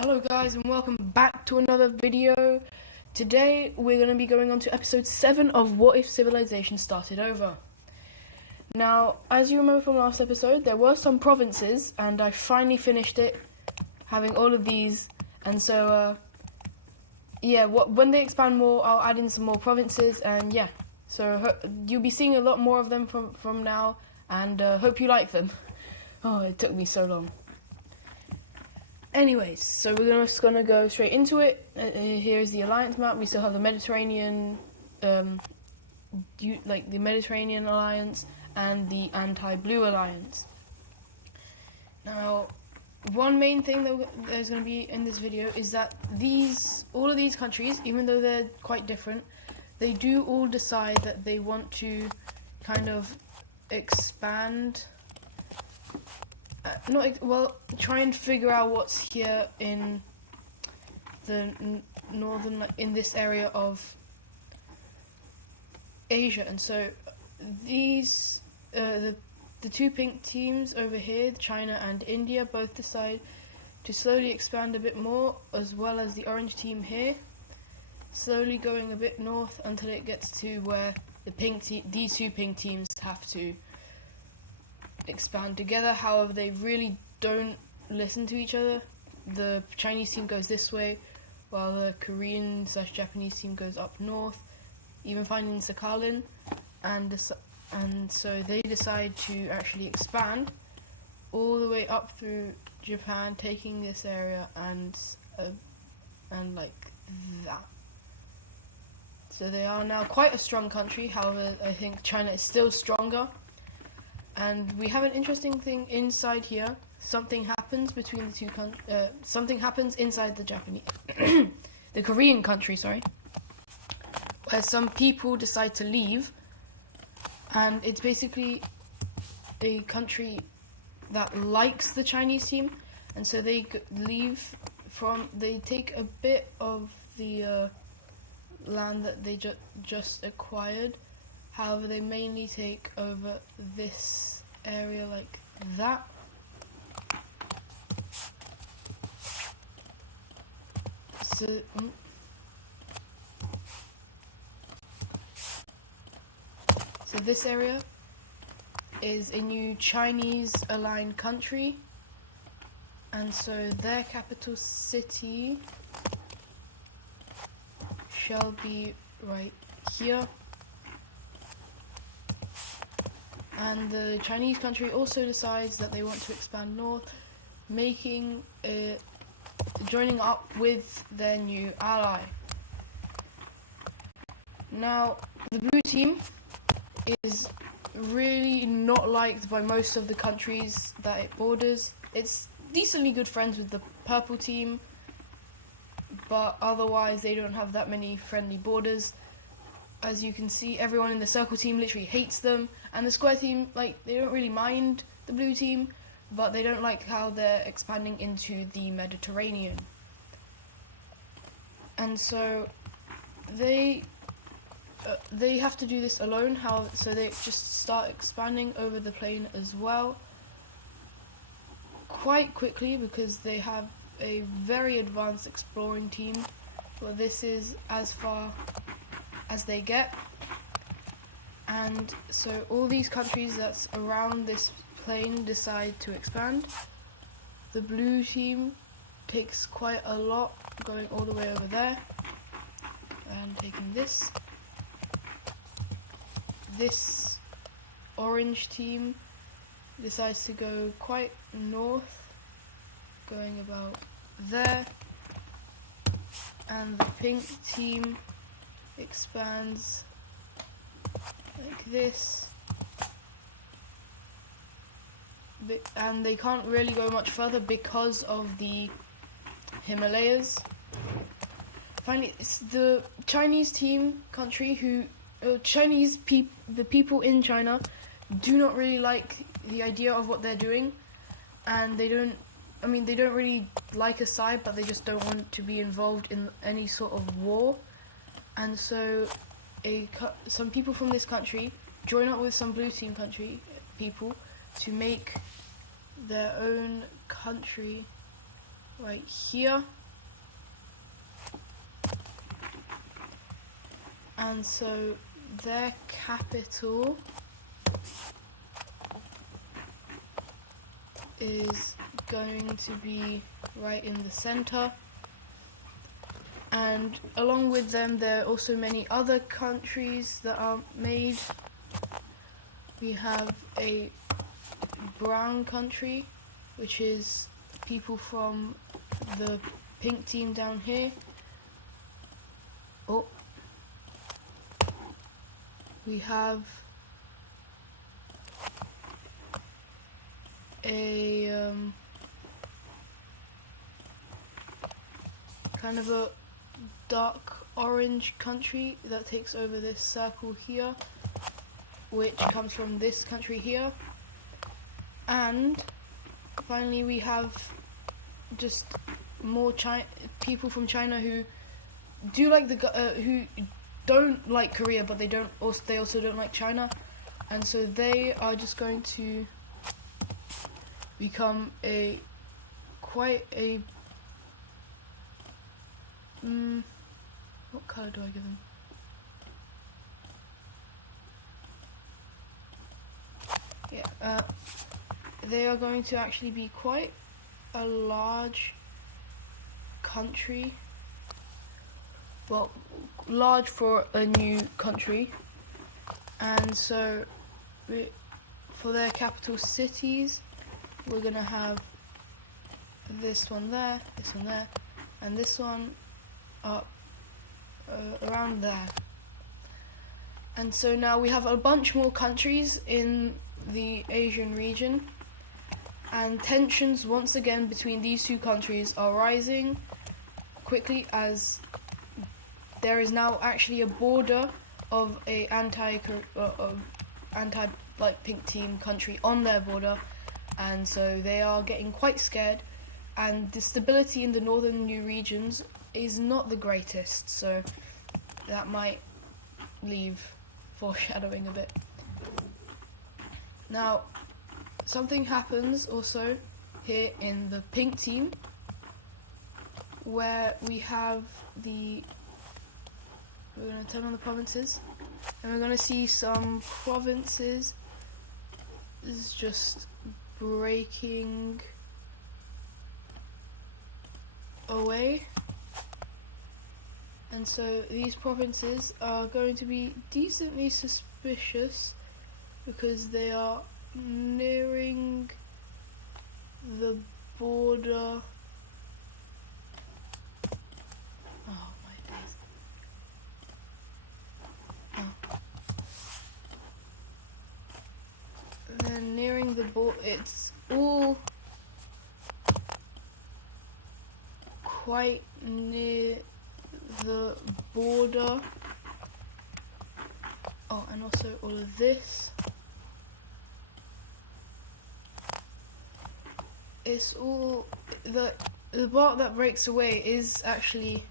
Hello guys and welcome back to another video. Today we're going to be going on to episode 7 of What If Civilization Started Over. Now, as you remember from last episode, there were some provinces and I finally finished it, having all of these. And so, when they expand more, I'll add in some more provinces and yeah. So you'll be seeing a lot more of them from now and hope you like them. Oh, it took me so long. Anyways, so we're just gonna go straight into it. Here's the alliance map. We still have the Mediterranean, the Mediterranean alliance and the anti-blue alliance. Now, one main thing that there's going to be in this video is that all of these countries, even though they're quite different, they do all decide that they want to kind of expand. Try and figure out what's here in the northern, in this area of Asia. And so these, the two pink teams over here, China and India, both decide to slowly expand a bit more, as well as the orange team here, slowly going a bit north until it gets to where these two pink teams have to expand together. However, they really don't listen to each other. The Chinese team goes this way, while the Korean/Japanese team goes up north, even finding Sakhalin, and so they decide to actually expand all the way up through Japan, taking this area and like that. So they are now quite a strong country. However, I think China is still stronger. And we have an interesting thing inside here. Something happens between the two something happens inside the the Korean country, where some people decide to leave, and it's basically a country that likes the Chinese team, and so they leave they take a bit of the land that they just acquired. However, they mainly take over this area like that. So this area is a new Chinese aligned country, and so their capital city shall be right here. And the Chinese country also decides that they want to expand north, joining up with their new ally. Now, the blue team is really not liked by most of the countries that it borders. It's decently good friends with the purple team, but otherwise they don't have that many friendly borders. As you can see, everyone in the circle team literally hates them, and the square team, they don't really mind the blue team, but they don't like how they're expanding into the Mediterranean. And so they have to do this alone. So they just start expanding over the plain as well, quite quickly, because they have a very advanced exploring team. Well, this is as far as they get, and so all these countries that's around this plain decide to expand. The blue team takes quite a lot, going all the way over there and taking this. This orange team decides to go quite north, going about there, and the pink team expands like this, and they can't really go much further because of the Himalayas. Finally, it's the Chinese team country the people in China do not really like the idea of what they're doing, and they don't really like a side, but they just don't want to be involved in any sort of war. And so some people from this country join up with some blue team people to make their own country right here. And so their capital is going to be right in the center. And along with them, there are also many other countries that are made. We have a brown country, which is people from the pink team down here. Oh, we have a kind of a dark orange country that takes over this circle here, which comes from this country here. And finally we have just more people from China who do like who don't like Korea, but they also don't like China, and so they are just going to become quite a what color do I give them? Yeah, they are going to actually be quite a large country. Well, large for a new country. And so for their capital cities, we're gonna have this one there, and this one up around there. And so now we have a bunch more countries in the Asian region, and tensions once again between these two countries are rising quickly, as there is now actually a border of a anti like pink team country on their border, and so they are getting quite scared, and the stability in the northern new regions is not the greatest, so that might leave foreshadowing a bit. Now, something happens also here in the pink team, where we have we're going to turn on the provinces, and we're going to see some provinces is just breaking away. And so these provinces are going to be decently suspicious because they are nearing the border. Oh my days. Oh. They're nearing the border. It's all quite near the border. Oh, and also all of this. It's all the part that breaks away is actually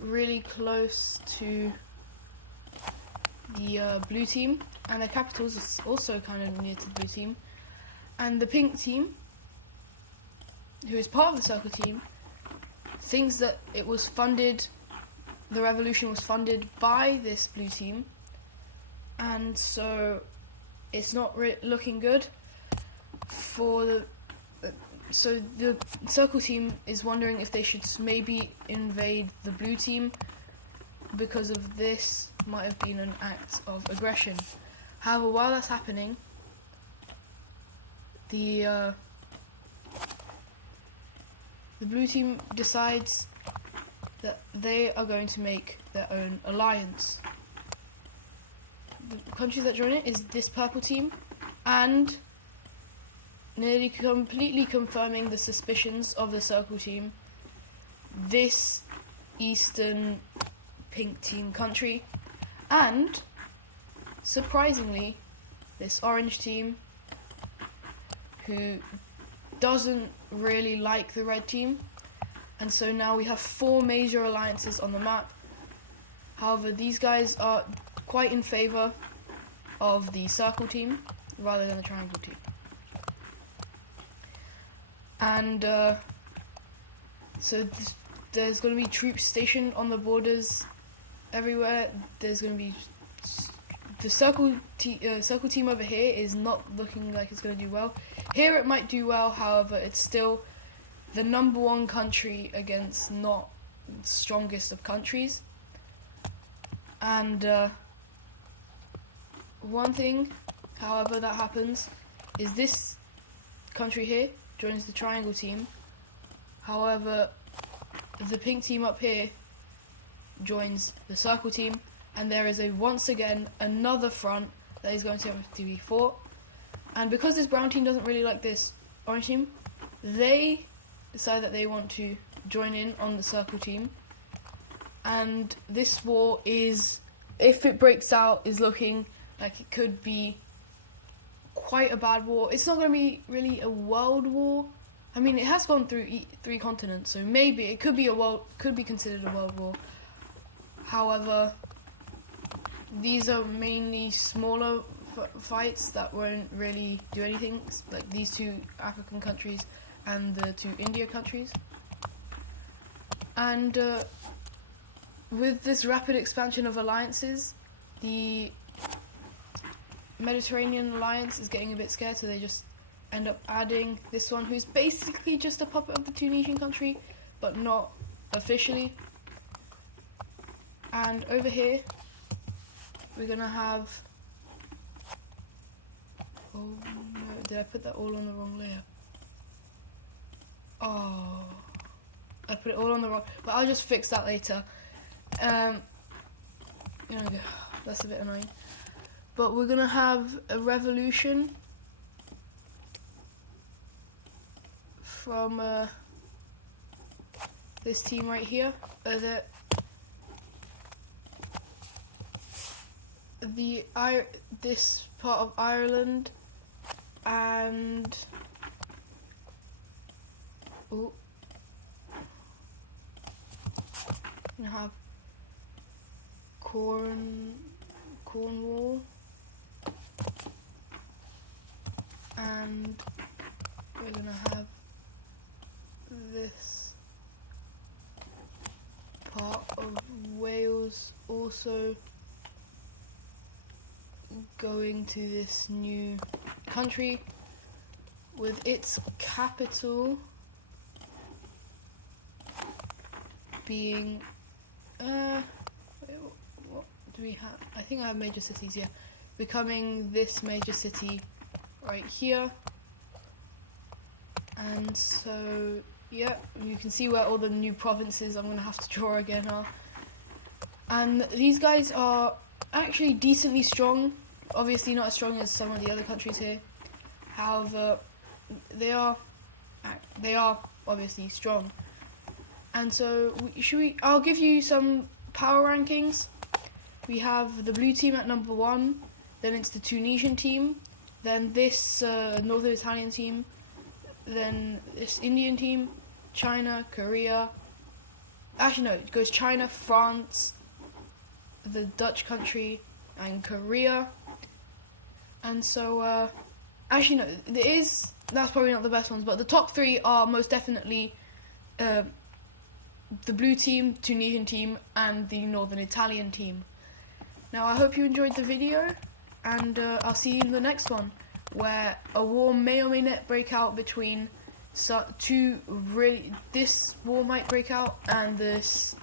really close to the blue team, and the capitals is also kind of near to the blue team. And the pink team, who is part of the circle team, thinks that it was funded, the revolution was funded by this blue team, and so it's not looking good for the. So the circle team is wondering if they should maybe invade the blue team, because of this might have been an act of aggression. However, while that's happening, the blue team decides that they are going to make their own alliance. The country that join it is this purple team, and nearly completely confirming the suspicions of the circle team, this eastern pink team country, and surprisingly this orange team, who doesn't really like the red team. And so now we have 4 major alliances on the map. However, these guys are quite in favor of the circle team rather than the triangle team. And So there's going to be troops stationed on the borders everywhere. There's going to be the circle team over here is not looking like it's going to do well. Here it might do well, however, it's still the #1 country against not strongest of countries. And one thing, however, that happens is this country here joins the triangle team. However, the pink team up here joins the circle team, and there is once again another front that is going to have to be fought. And because this brown team doesn't really like this orange team, they decide that they want to join in on the circle team. And this war is, if it breaks out, is looking like it could be quite a bad war. It's not going to be really a world war. I mean, it has gone through 3 continents, so maybe it could be considered a world war. However, these are mainly smaller fights that won't really do anything, like these 2 African countries and the 2 India countries. And with this rapid expansion of alliances, the Mediterranean alliance is getting a bit scared, so they just end up adding this one, who's basically just a puppet of the Tunisian country, but not officially. And over here, we're gonna have, oh no, did I put that all on the wrong layer? Oh, I put it all on the wrong, but I'll just fix that later. That's a bit annoying. But we're gonna have a revolution from this team right here. This part of Ireland, and we have Cornwall, and we're gonna have this part of Wales also going to this new country, with its capital being what do we have? I think I have major cities here, becoming this major city right here. And so yeah, you can see where all the new provinces I'm gonna have to draw again are. And these guys are actually decently strong, obviously not as strong as some of the other countries here. However, they are obviously strong. And so I'll give you some power rankings. We have the blue team at #1, then it's the Tunisian team, then this Northern Italian team, then this Indian team, China, Korea. Actually no, it goes China, France, the Dutch country, and Korea. And so actually no, that's probably not the best ones, but the top 3 are most definitely the blue team, Tunisian team, and the Northern Italian team. Now I hope you enjoyed the video, and I'll see you in the next one, where a war may or may not break out between this war might break out, and this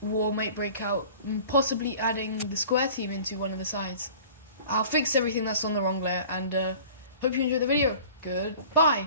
war might break out, possibly adding the square team into one of the sides. I'll fix everything that's on the wrong layer, and hope you enjoyed the video. Goodbye!